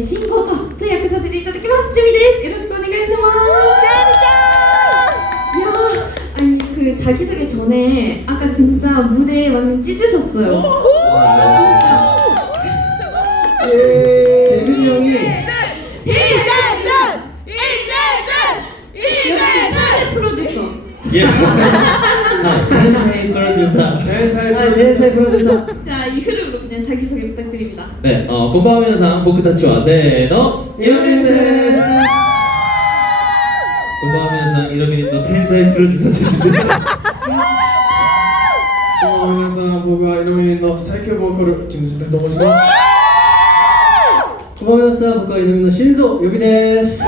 進行と通訳させていただきます。ジュミです。よろしくお願いします。아니 그 자기소개 전에 아까 진짜 무대에 완전 찢으셨어요. 재준이 형이 이재준 프로듀서. 예.天才プロデューサー。 天才プロデューサー 자, 이 흐름으로 그냥 자기소개 부탁드립니다. 네, こんばんは皆さん、僕たちはせーの、イロミリンです。こんばんは皆さん、イロミリンの天才プロデューサーです。こんばんは皆さん、僕はイロミリンの最強ボーカルキム・ジュンと申します。こんばんは皆さん、僕はイノミの心臓予備です。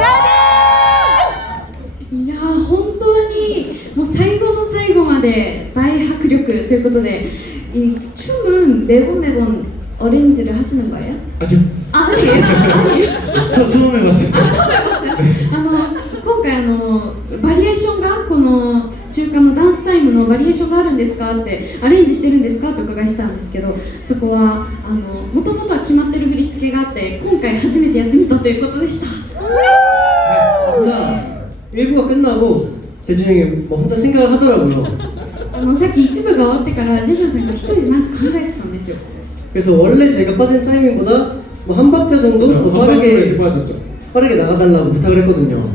いやー本当にもう最後の最後まで大迫力ということで이 춤은 매번 어레인지를 하시는 거예요? 아니요. 아니에요? 저 처음 해봤어요. 처음 해봤어요? 今回バリエーションがこの中間のダンスタイムのバリエーションがあるんですかってアレンジしてるんですかとお伺いしたんですけどそこはもともとは決まってる振り付けがあって今回初めてやってみたということでした 아까 1부가 끝나고 재준이 형이 뭐 혼자 생각을 하더라고요. さっき一部が終わってからジェジュンさんが一人でなんか考えてたんですよ 그래서 원래 제가 빠진 타이밍보다 뭐 한 박자 정도 더 빠르게 나가달라고 부탁을 했거든요.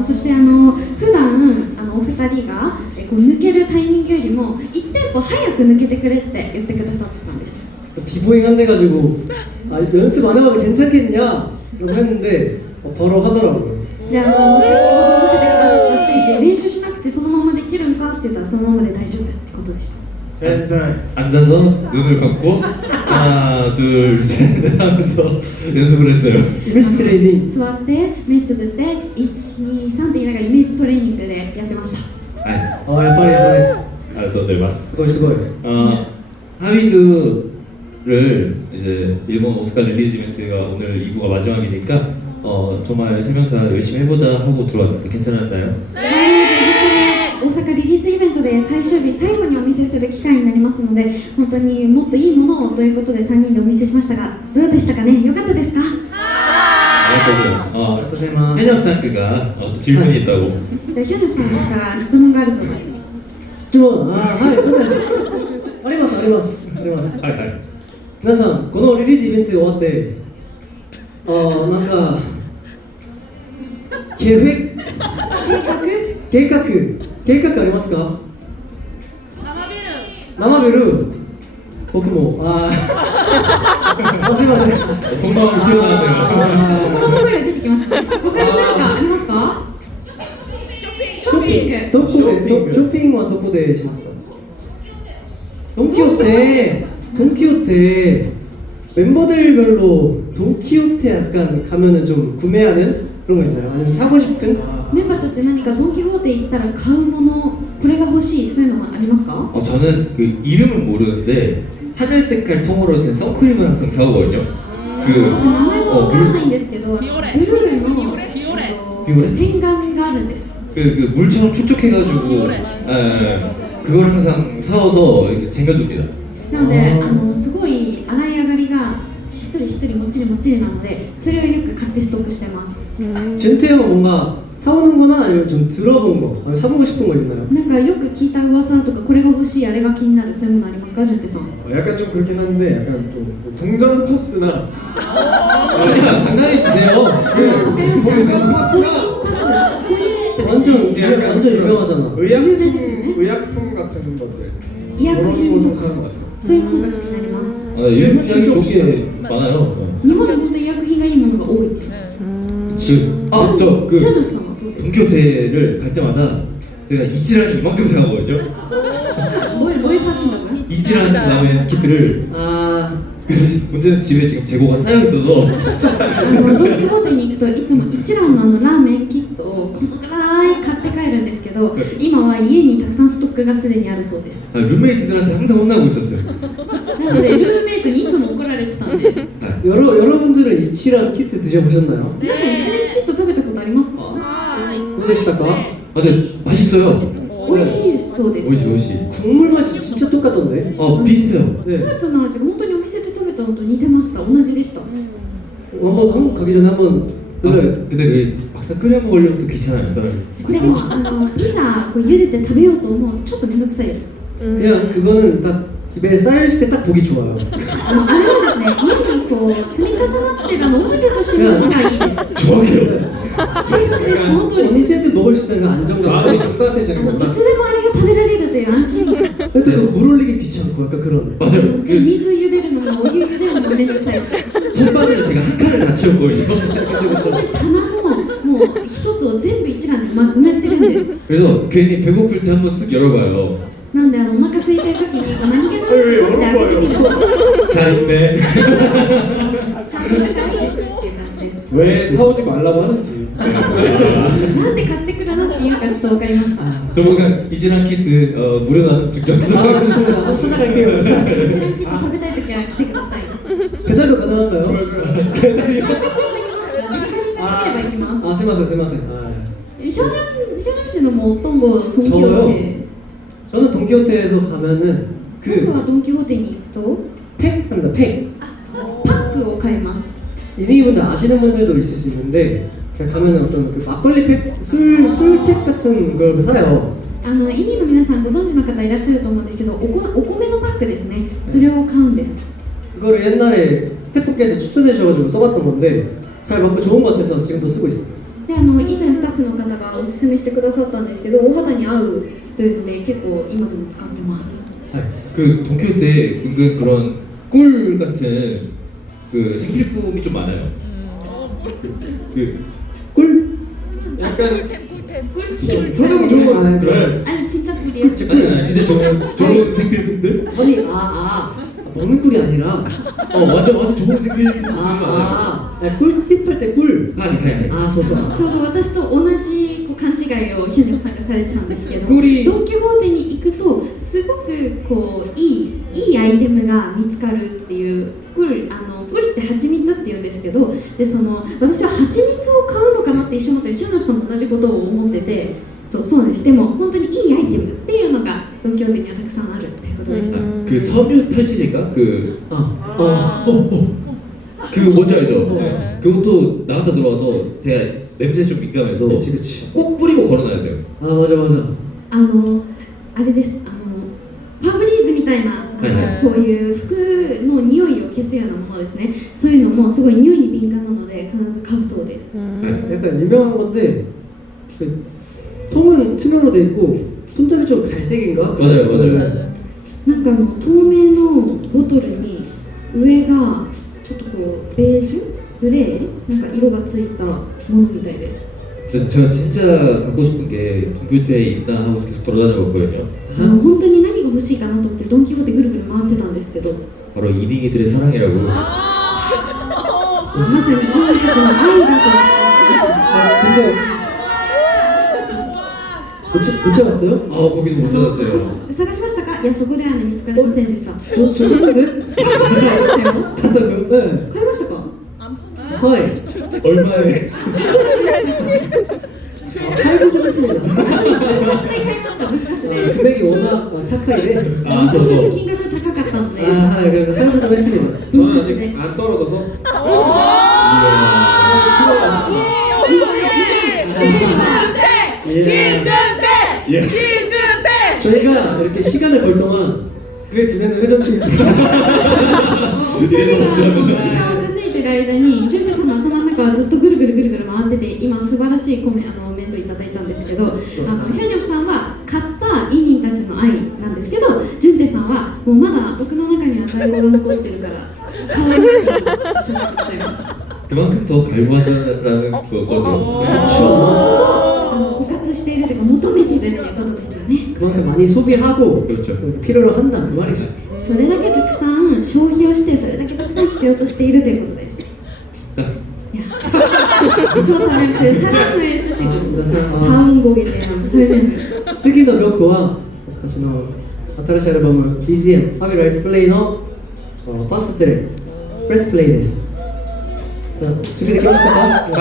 そして普段お二人がこう抜けるタイミングよりも1テンポ早く抜けてくれって言ってくださってたんです 비보잉 한대가지고 연습 안 해봐도 괜찮겠냐? 라고 했는데 더러 하더라고요. で先ほど見せてくださったステージ練習しなくてそのままできるのかって言ったらそのままで大丈夫ってことでした 앉아서 눈을 감고 하나, 둘, 셋 하면서 연습을 했어요. 이미지 트레이닝. 座って目つぶって123って言いながらイメージトレーニングでやってました 네, 야빨리 알겠습니다. 수고해. 하비드를 이제 일본 오스카 릴리즈 이벤트가 오늘 2부가 마지막이니까 정말 3명 다 열심히 해보자 하고 들어왔는데 괜찮았나요? 大阪リリースイベントで最終日最後にお見せする機会になりますので本当にもっといいものをということで3人でお見せしましたがどうでしたかね良かったですか 해적상크가 또 질문이 있다고. でヒョヌさんから質問があるそうです 質問はいそうですあります 하이. 皆さんこのリリースイベント終わってなんか計画ありますか生ビル僕もすいません 손마음이 튀어나왔네요. 心の声が出てきました他に何かありますかショッピングショッピングはどこでしますか돈키호테 멤버들별로 돈키호테 약간 가면은 좀 구매하는 그런 거 있나요? 아니면 사고 싶은? メンバーたち何かドン・キホーテ行ったら買うものこれが欲しいそういうのはありますか 저는 그 이름은 모르는데 하늘 색깔 통으로 된 선크림을 항상 사오거든요. 名前はわからないんですけどブルーの洗顔があるんです 그 물처럼 촉촉해가지고 그걸 항상 사와서 이렇게 챙겨줍니다. なのですごい洗い上がりがしっとりもっちりなのでそれをよく買ってストックしてます 젠트 형은 뭔가 사오는 거나 아니면 좀 들어본 거 아니면 사보고 싶은 거 있나요? なんかよく聞いた噂とかこれが欲しいあれが気になるそういうものありますかジュンテさん 약간 좀 그렇긴 한데 약간 좀 동전 파스나 당당히 주세요. わかりますか 동전 파스나 パスコインシップです 완전 유명하잖아. 의약품 같은 것들 医薬 그런 品 거좀 とか 사는 것 같아요. そういうものが気になります 일본이 좋게 많아요. 日本で本当に医薬品がいいものが多いです ヒョヌさんはどうですか 돈키호테를 갈 때마다 제가 이지란이 이만큼 사가거든요. 뭘 사신다고요? 이지란 라멘 키트를 그래서 문제는 집에 지금 재고가 쌓여 있어서 ドン・キホーテに行くといつも一蘭のラーメンキットをこのぐらい買って帰るんですけど今は家にたくさんストックがすでにあるそうです 룸메이트들한테 항상 혼나고 있었어요. なのでルームメイトにいつも怒られてたんです 여러분들은 이치란 키트 드셔보셨나요? 皆さん一蘭キット食べたことありますか 어떠시다까? 근데 맛있어요. 美味しいそうです 오이시. 국물 맛이 진짜 똑같던데? 비슷해요. ねスープの味が本当にお店で食べたのと似てました同じでした 한번 한국 가기 전에 한번 근데 그 막상 끓여 먹으려면 또 귀찮아요 사람이. でもいざこう茹でて食べようと思うとちょっと面倒くさいです。 그냥 그거는 딱 집에 쌓여있을 때 딱 보기 좋아요. あれはですね、家にこう積み重なってるオブジェとしての方がいいです。 정확해요. 正確です、その通りです。 언제든 먹을 수 있는 안정감. 마음이 좀 따뜻해지는 い 건가? つでもあれが食べられるという安心感。 근데 물 올리기 귀찮고 약간 그런. 맞아요. で水茹でるのもお湯茹でるのもめんどくさいし。 첫반으로 제가 한 칸을 다 채웠거든요. 本当に棚ももう一つを全部一覧で埋めてるんです。 그래서 괜히 배고플 때 한번 쓱 열어봐요. なんでお腹空いてる時にこう何気なくさってあげてみると 잘 있네. ちゃんと中に入ってるっていう感じです。 왜 사오지 말라고 하는지. なんで買ってくるのっていうかちょっと分かりました。 조만간 이진한 키트 무료나 직접. 아 좋습니다. 한번 찾아갈게요. なんで一覧切って食べたい時は来てください。 배달도 가능한가요? 別にできます。できれば行きます。 아 스마세. 아. 현엽 씨는 뭐 어떤 거 동키호테? 저는 돈키호테에서 가면은 그 僕はドン・キホーテに行くと 팩 삽니다. 팩. パックを買います。 이분들 아시는 분들도 있을 수 있는데 그냥 가면은 어떤 그 막걸리 팩, 술팩 같은 걸 사요. イニの皆さんご存知の方いらっしゃると思うんですけど、お米のパックですね。それを買うんです。 그거를 옛날에 스태프께서 추천해 주셔가지고 써봤던 건데 잘 맞고 좋은 것 같아서 지금도 쓰고 있어요. で以前スタッフの方がおすすめしてくださったんですけど、お肌に合うというので結構今でも使ってます。 그 동키호테 은근 그런 꿀 같은 그 생필품이 좀 많아요. 그 꿀? 약간 꿀팁. 효능 좋은 아, 그래. 아니 진짜 꿀이에요. 아니 진짜 좋은 생필품들? 아니 먹는 꿀이 아니라 완전 좋은 생필품이 많아요. 꿀팁 할 때 꿀. 아니. 소소. ちょうど私と同じこう勘違いをヒョニョさんがされてたんですけど、ドン・꿀이 キホーテに行くとすごくこういいアイテムが見つかるっていう꿀って蜂蜜って言うんですけど、で私は蜂蜜を買うのかなって一瞬思ったらヒョニョさんも同じことを思ってて、そうなんです。でも本当にいいアイテムっていうのがドン・キホーテにはたくさんあるっていうことです。 그 섬유 탈취제인가? 그 뭔지 알죠? 그것도 나갔다 들어와서 제가 냄새 좀 민감해서 그치. 꼭 뿌리고 걸어놔야 돼요. 아 맞아. あれです。ファブリーズみたいなこういう服の匂いを消すようなものですね。そういうのもすごい匂いに敏感なので必ず買うそうです。 약간 유명한 건데 그 통은 투명으로 돼 있고 손잡이 쪽 갈색인가? 맞아요. なんか透明のボトルに上がちょっとこうベージュグレーなんか色がついたものみたいです。 근데 제가 진짜 갖고 싶은 게 동키호테에 있다 하고 계속 돌아다녀봤거든요. 本当に何が欲しいかなと思ってドン・キホーテぐるぐる回ってたんですけど、 바로 이닝이들의 사랑이라고. まさにインたちの愛だと。 근데 못 찾았어요? 거기서 못 찾았어요. 探しましたか？いやそこでは見つかりませんでした。 저 샀는데? 買いましたよ。 샀다고요? 네. 買いましたか？ 하이. 얼마에? 할부 좀 했습니다. 買いました。物価で。 금액이 워낙 타카이래. 金額高かったので。 그래서 할부 좀 했습니다. 저는 아직 안 떨어져서. 김준태! 저희가 이렇게 시간을 벌 동안 그의 두뇌는 회전중입니다. 2人が時間を稼いでる間に純太さんの頭の中はずっとぐるぐる回ってて、今素晴らしい面倒いただいたんですけど、ヒョニョさんは買ったイニンたちの愛なんですけど、純太さんはもうまだ僕の中には在庫が残ってるから可愛いなと紹介くださいました。 그만큼 더 갈구한다라는 거거든요. 枯渇しているというか求めてるっていうことですよね。 그만큼 많이 소비하고 그렇죠. 필요로 한다 그 말이죠. それだけたくさん消費をして、それだけたくさん必要としているということです。いや、그렇다면 그 사랑을 쓰시고 다음 곡에 대한 설명을. 次の曲は私の新しいアルバム BGMハビライスプレイのファーストテレプレスプレイです。準備できましたか？は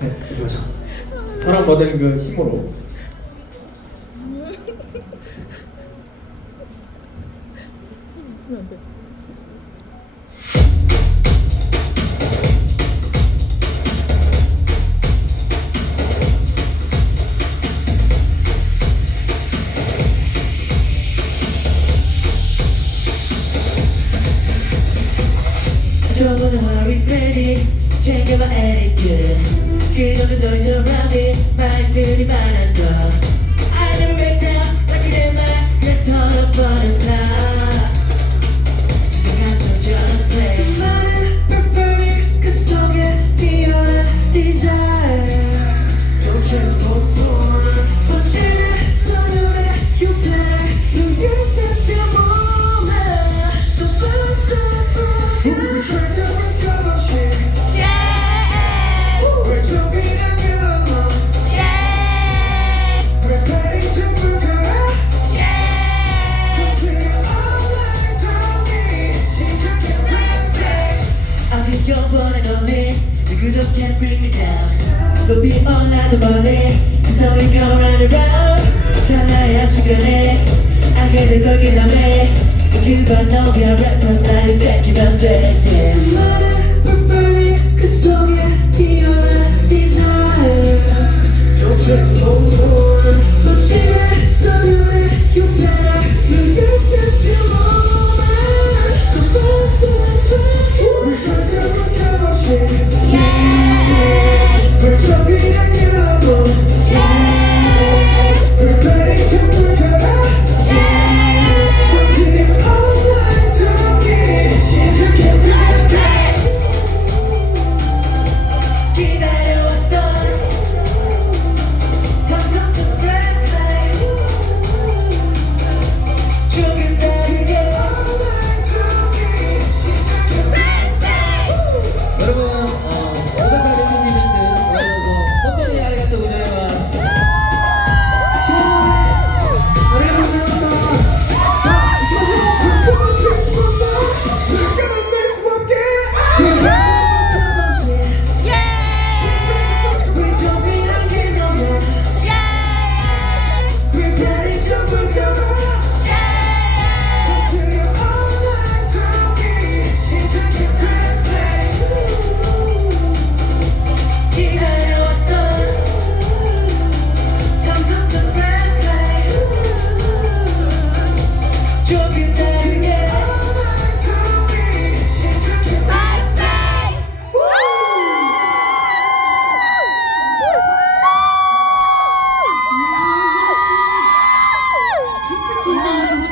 い。 行きましょう。 사랑받은 그 힘으로. ready 챙겨봐 attitude 그녀는 더 이상 around me 말들이 많았다 I never back down like 내 말 털어버렸다 지금 가서 just play 수많은 burberry 그 속에 피어난 desire Don't tremble 어제는 서늘해 You better lose yourself in a moment We're jumping and we're alone Preparing to move out Come to your own lies on me 심장에 press play I'm your 영원한 only 누구도 can't bring me down We'll be all night about it So we go round and round 찰나의 한순간에 안개들 걸긴 다음에 그 건너게 래퍼 스타일 뺏기면 돼 수많은 burberry 그 속에 피어난 desire Don't change no more 어제는 서늘해 You better lose yourself in a moment We're turning this kind of shit We're jumping and get alone We're ready to work it out From the old lies of me 심장에 press play 기다려왔던 점점 just press play 조금 더 the old lies of me 심장에 press play 여러분, 오사카 댄스 이벤트 오늘도 호텔에 아리가또 고자이마스.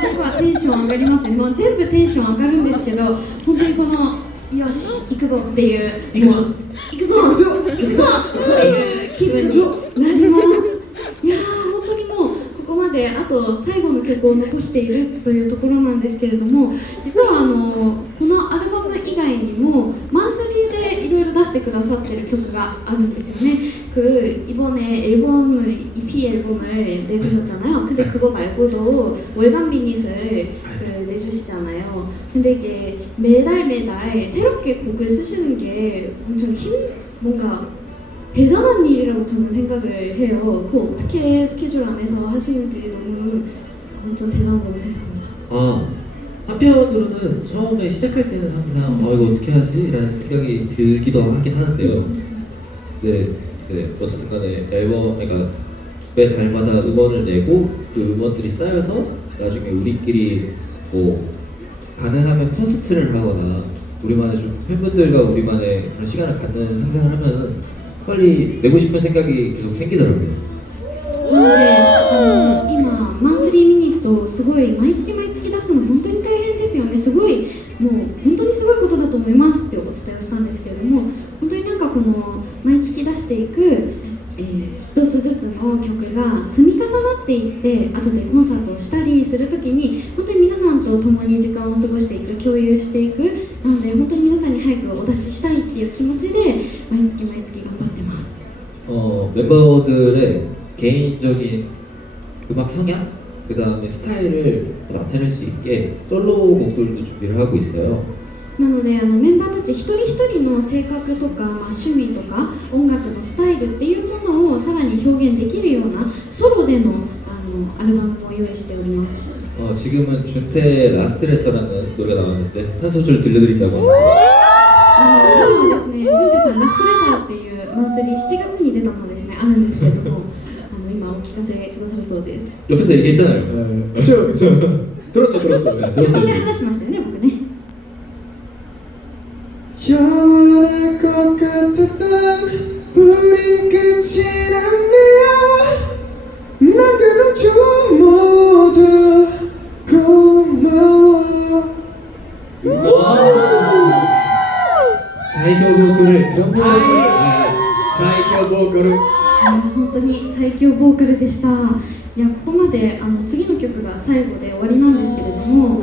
僕はテンション上がりますね。もう全部テンション上がるんですけど、本当にこのよし行くぞっていう行くぞっていう気分になります。いやー本当にもうここまであと最後の曲を残しているというところなんですけれども、実はこのアルバム以外にもマンスリーでいろいろ出してくださってる曲があるんですよね. 이번에 EP 앨범을 내주셨잖아요. 근데 그거 말고도 월간 비닛을 내주시잖아요. 근데 이게 매달 새롭게 곡을 쓰시는 게 엄청 뭔가 대단한 일이라고 저는 생각을 해요. 그거 어떻게 스케줄 안에서 하시는지 너무 엄청 대단하다고 생각합니다. 한편으로는 처음에 시작할 때는 항상 이거 어떻게 하지? 라는 생각이 들기도 하긴 하는데요. 어쨌든 간에 앨범, 그러니까 매 달마다 음원을 내고 그 음원들이 쌓여서 나중에 우리끼리 뭐 가능하면 콘서트를 하거나 우리만의 좀 팬분들과 우리만의 그런 시간을 갖는 상상을 하면 빨리 내고 싶은 생각이 계속 생기더라고요. 今マンスリーミニットすごい毎月出すの本当に大変ですよね。すごいもう本当にすごいことだと思いますってお伝えをしたんですけれども、本当になんかこの毎月出していく一つずつの曲が積み重なっていって後でコンサートをしたりするときに本当に皆さんと共に時間を過ごしていく、共有していく、なので本当に皆さんに早くお出ししたいっていう気持ちで毎月頑張ってます。 멤버들의 개인적인 음악 성향, 그 다음에 스타일을 나타낼 수 있게 솔로 곡들도 준비를 하고 있어요. なのでメンバーたち一人一人の性格とか、趣味とか音楽のスタイルっていうものをさらに表現できるようなソロでのアルバムを用意しております。 지금은 준태의 라스트 레터라는 노래가 나왔는데 한 소절 들려드린다고 합니다. 今はですね、ジュンテさんラストレターっていうマンスリー7月に出たのですね、あるんですけれども今お聞かせくださるそうです。 옆에서 얘기했잖아요. 그쵸. 들었죠. 横で話しましたよね、僕ね。 영원한 것 같았던 우린 끝이 났네요. 남겨둔 추억 모두 고마워. 最強ボーカル最強ボーカル。本当に最強ボーカルでした。いや、ここまで次の曲が最後で終わりなんですけれども、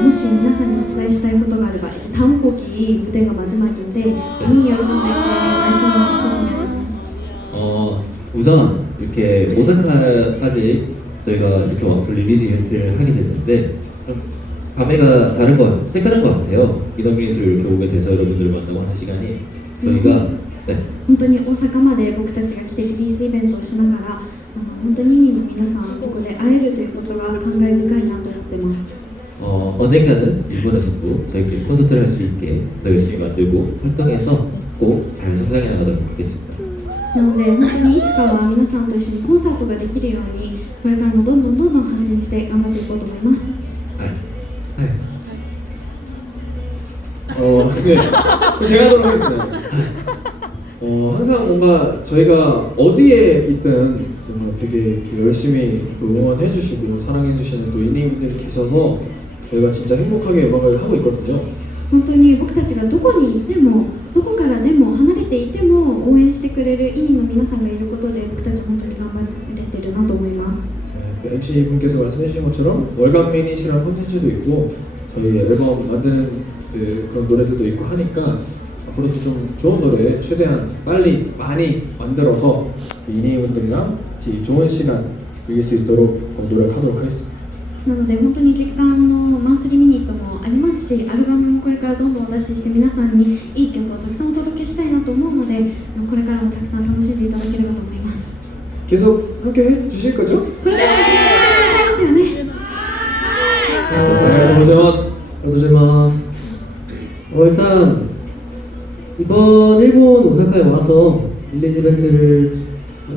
もし皆さんにお伝えしたいことがあれば이제 다음 곡이 무대가 마지막인데 이미 여러분들께 말씀을 있으시면 우선 이렇게 오사카까지 저희가 이렇게 와서 리리즈 이벤트를 하게 됐는데 좀 감회가 다른 것, 색다른 것 같아요. 이너미닛을 이렇게 오게 돼서 여러분들을 만나고 하는 시간이 저희가 네. 本当に大阪まで僕たちが来てリリースイベントをしながら本当に2人の皆さんここで会えるということが感慨深いなと思ってます。 언젠가는 일본에서도 저희끼리 콘서트를 할 수 있게 더 열심히 만들고 활동해서 꼭 잘 성장해 나가도록 하겠습니다. なので本当にいつかは皆さんと一緒にコンサートができるようにこれからもどんどん発展して頑張っていこうと思います。 네. 제가 하도록 하겠습니다. 항상 뭔가 저희가 어디에 있든 정말 되게 열심히 응원해주시고 사랑해주시는 또 이닝분들이 계셔서 저희가 진짜 행복하게 음악을 하고 있거든요. 本当に僕たちがどこにいてもどこからでも離れていても応援してくれる委員の皆さんがいることで僕たち本当に頑張れてるなと思います。 MC 분께서 말씀해주신 것처럼 월간 미닛이라는 콘텐츠도 있고 저희 앨범 만드는 그런 노래들도 있고 하니까 앞으로도 좀 좋은 노래 최대한 빨리 많이 만들어서 이니분들이랑 좋은 시간 즐길 수 있도록 노력하도록 하겠습니다. なので本当に月間のマンスリーミニットもありますしアルバムもこれからどんどんお出しして皆さんにいい曲をたくさんお届けしたいなと思うのでこれからもたくさん楽しんでいただければと思います。 계속 함께 해주실 거죠? これからも聞いてくださいますよね。 감사합니다. 감사합니다. 일단 이번 일본 오사카에 와서 릴리즈 이벤트를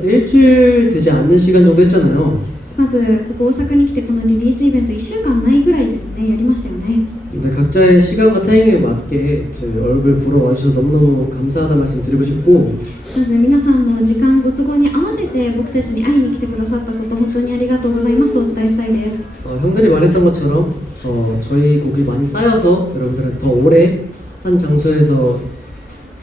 일주일 되지 않는 시간 정도 했잖아요. まずここ大阪に来てこのリリースイベント1週間ないぐらいですねやりましたよね。 근데 각자의 시간과 타이밍에 맞게 저희 얼굴 보러 와주셔서 너무너무 감사하다는 말씀 드리고 싶고 まず皆さんの時間ご都合に合わせて僕たちに会いに来てくださったこと本当にありがとうございますとお伝えしたいです。 형들이 말했던 것처럼 저희 곡이 많이 쌓여서 여러분들은 더 오래 한 장소에서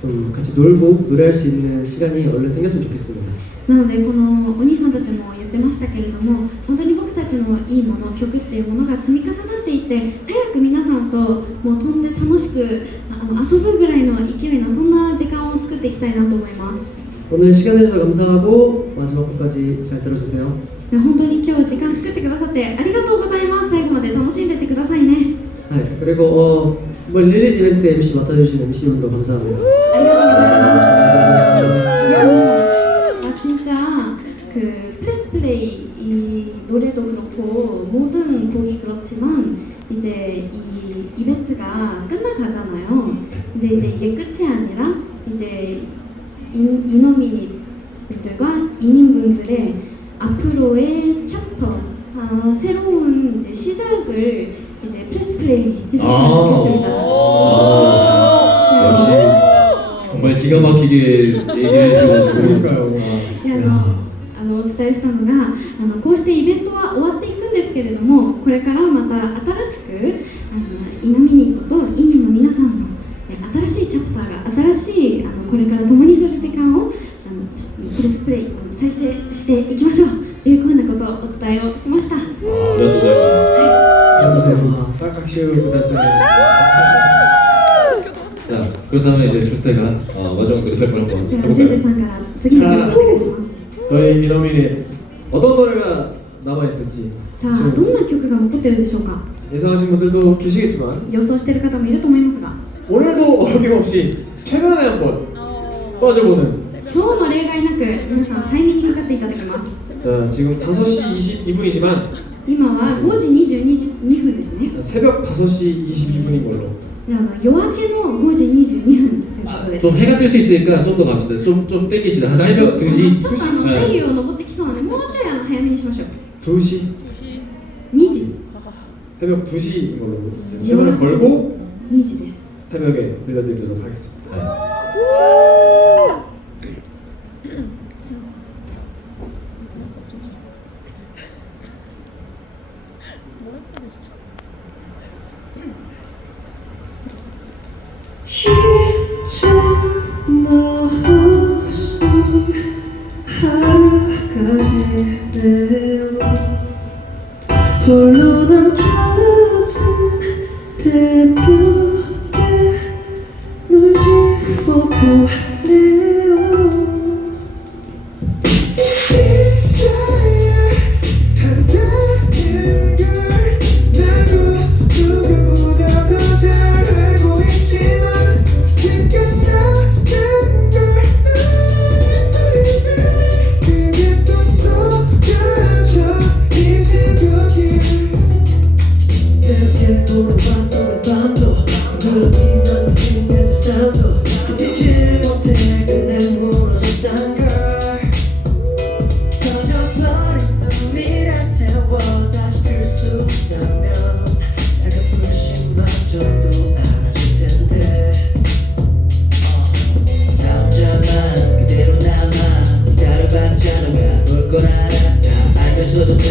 좀 같이 놀고 노래할 수 있는 시간이 얼른 생겼으면 좋겠습니다. なのでこのお兄さんたちも言ってましたけれども本当に僕たちのいいもの曲っていうものが積み重なっていって早く皆さんともう飛んで楽しく遊ぶぐらいの勢いのそんな時間を作っていきたいなと思います。 오늘 시간 내주셔서 감사하고 마지막 곡까지 잘 들어주세요. 本当に今日時間作ってくださってありがとうございます。最後まで楽しんでってくださいね。 네, 그리고 이번 릴리즈 이벤트 MC 맡아주신 MC분도 감사합니다. ありがとうございます。 진짜 그 프레스 플레이 이 노래도 그렇고 모든 곡이 그렇지만 이제 이 이벤트가 끝나가잖아요. 근데 이제 이게 끝이 아니라 이제 이너미닛들과 인인분들의 앞으로의 챕터 새로운 이제 시작을 이제 프레스 플레이 해주셨으면 좋겠습니다. 역시 정말 기가 막히게 얘기해주셔서 그러니까요. お伝えしたのがこうしてイベントは終わっていくんですけれどもこれからまた新しくイナミニットとイニの皆さんの新しいチャプターが新しいこれから共にする時間をプレスプレイ再生していきましょうというふうなことをお伝えをしました。 ありがとうございます。 감사합니다. 박수 부탁드립니다. 자, 그렇다면 이제 조태가 마지막으로 설명 한번 ではジェイ 해볼까요? さんから次の曲お願いします。 저희 이너미닛 어떤 노래가 남아있을지 さあどんな曲が残ってるでしょうか。 예상하신 분들도 계시겠지만 予想している方もいると思いますが 오늘도 어김없이 최면에 한번 빠져보는 今日も例外なく皆さん催眠にかかっていただきます。 자, 지금 5시 22분이지만 今は5時22分ですね。 새벽 5시 22분인 걸로 で夜明けの5時22分ということで 좀 해가 뜰 수 있으니까 좀 더 갑시다. 좀 땡기시다. 한 새벽 2시. ちょっと太陽昇ってきそうなんでもうちょい早めにしましょう。 2시 2時 새벽 2시인 걸로 최면을 걸고 2時です。 새벽에 들려드리도록 하겠습니다. 네. 잊은 너 없이 하루가 지내요 홀로 남겨진 새벽에 널 지워보래요 이제야 한다는 걸 나도 누구보다 더 잘 알고 있지만 생각나는 걸 그게 또 쏟아져 이 새벽에 이렇게 오는 밤도 그렇지만 내 세상도 잊지 못해 그냥 무너졌단 걸 터져버린 우리를 태워 다시 필 수 있다면 작은 불씨마저도 안아줄 텐데 나 혼자만 그대로 남아 기다려봤자 너가 올 걸 알아 다 알면서도 난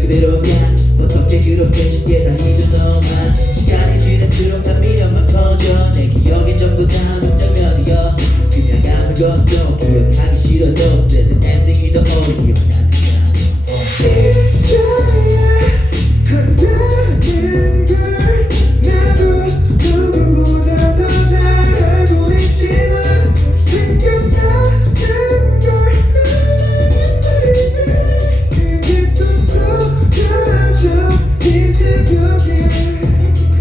그대로가 어떻게 그렇게 쉽게 다 잊어 너만 시간이 지날수록 다 미련만 커져 내 기억엔 전부 다 명장면이었어 그냥 아무것도 기억하기 싫어도 sad ending이 더 오래 기억나는 이제야 한다는 걸 나도 누구보다 더 잘 알고 있지만 생각나는 걸 그게 또 쏟아져 이 새벽에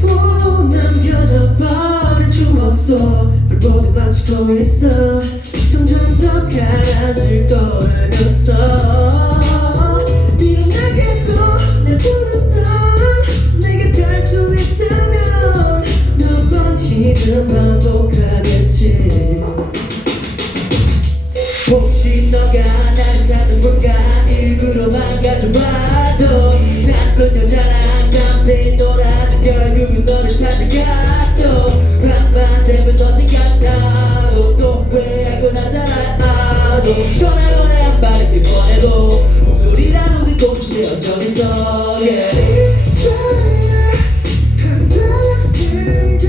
홀로 남겨져 버린 추억 속 불보듯 맞추고 있어 점점 더 가라앉을 거라면서 일어나겠고 날 부르던 내게 닿을 수 있다면 몇 번이든 반복하겠지 혹시 너가 나를 찾아볼까 일부러 망가져봐도 낯선 여자랑 밤새 놀아도 결국은 너를 찾아가도 밤만 되면 너 생각나도 또 후회하곤 하잖아도 전화거나 안 받을 게 원해도 목소리라도 듣고 싶대 어쩌겠어 yeah. 이제야 한다는 걸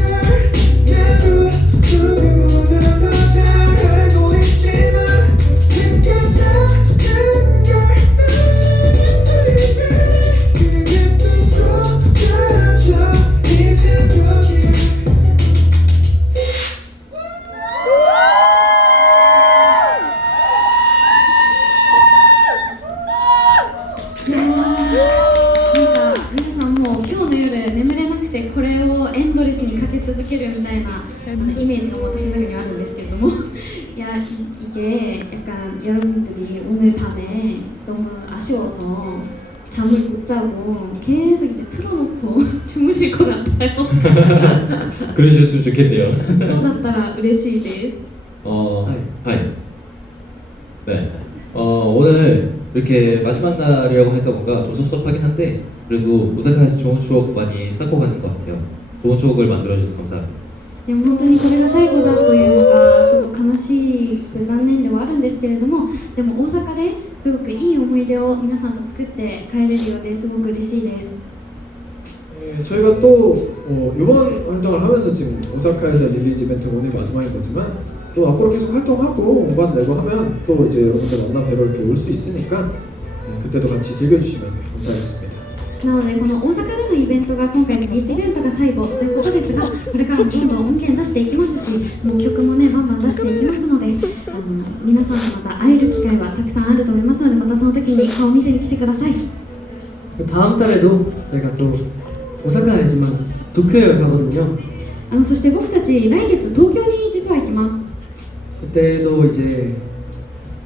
나도 누구보다 더 잘 알고 있지만 생각나는 걸 그게 또 쏟아져 이 새벽에皆さんもう今日の夜眠れなくてこれをエンドレスにかけ続けるみたいなイメージが私の中にあるんですけれども야 이게 약간 여러분들이 오늘 밤에 너무 아쉬워서 잠을 못 자고 계속 이제 틀어놓고 주무실 것 같아요. 그러셨으면 좋겠네요. そうだったら嬉しいです. 하이. 네. 오늘 이렇게 마지막 날이라고 할까 뭔가 좀 섭섭하긴 한데 그래도 오사카에서 좋은 추억 많이 쌓고 가는 것 같아요. 좋은 추억을 만들어주셔서 감사합니다. でも本当にこれが最後だというのがちょっと悲しく残念ではあるんですけれどもでも大阪ですごくいい思い出を皆さんと作って帰れるようですごく嬉しいです 저희가 또 이번 활동을 하면서 지금 오사카에서 릴리즈 이벤트가 오늘 마지막인 거지만 또 앞으로 계속 활동하고 음반 내고 하면 또 이제 여러분들 만나 뵈러 이렇게 올 수 있으니까 그때도 같이 즐겨주시면 감사하겠습니다. なのでこの大阪でのイベントが今回のリリースイベントが最後ということですがこれからもどんどん音源出していきますしもう曲もねバンバン出していきますので皆さんとまた会える機会はたくさんあると思いますのでまたその時に顔を見せに来てください 다음 달에도 저희가 또 오사카 아니지만 도쿄에 가거든요. そして僕たち来月東京に実は行きます 그때도 이제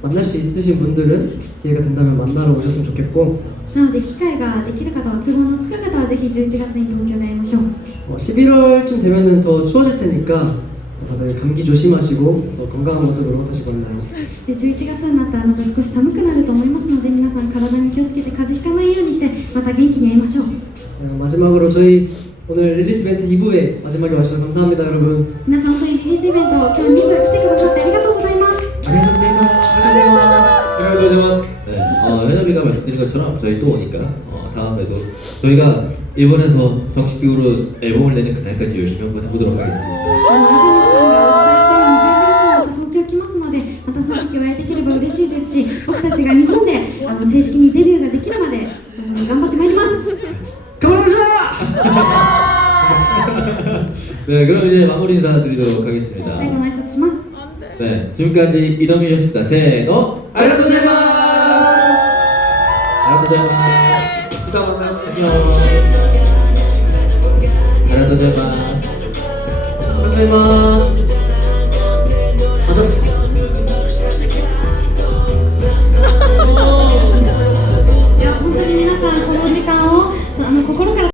만날 수 있으신 분들은 기회가 된다면 만나러 오셨으면 좋겠고 なので機会ができる方は都合のつく方はぜひ11月に東京で会いましょう 11월쯤 되면은 더 추워질 테니까 다들 감기 조심하시고 더 건강한 모습으로 다시 만나요. で11月になったらまた少し寒くなると思いますので皆さん体に気をつけて風邪ひかないようにしてまた元気に会いましょう 마지막으로 저희 오늘 릴리스 이벤트 2부에 마지막에 와주셔서 감사합니다 여러분. 皆さん本当にリリーススイベント、今日2部来てくださってありがとうございます。 안녕하세요. 네, 현엽이가 말씀드린 것처럼 저희 또 오니까 다음에도 저희가 일본에서 정식으로 앨범을 내는 그날까지 열심히 한번 해보도록 하겠습니다. あの東京来ますので、またその時お会いできれば嬉しいですし、僕たちが日本で正式にデビューができるまで頑張ってまいります。 네, 그럼 이제 마무리 인사 드리도록 하겠습니다. 最後の挨拶します。 네, 지금까지 이너미셨습니다. 세노 아리가또 고자이마스. 아리가또 고자이마스. 안녕. 아리가또 고자이마스. 고자이마스. 아저씨.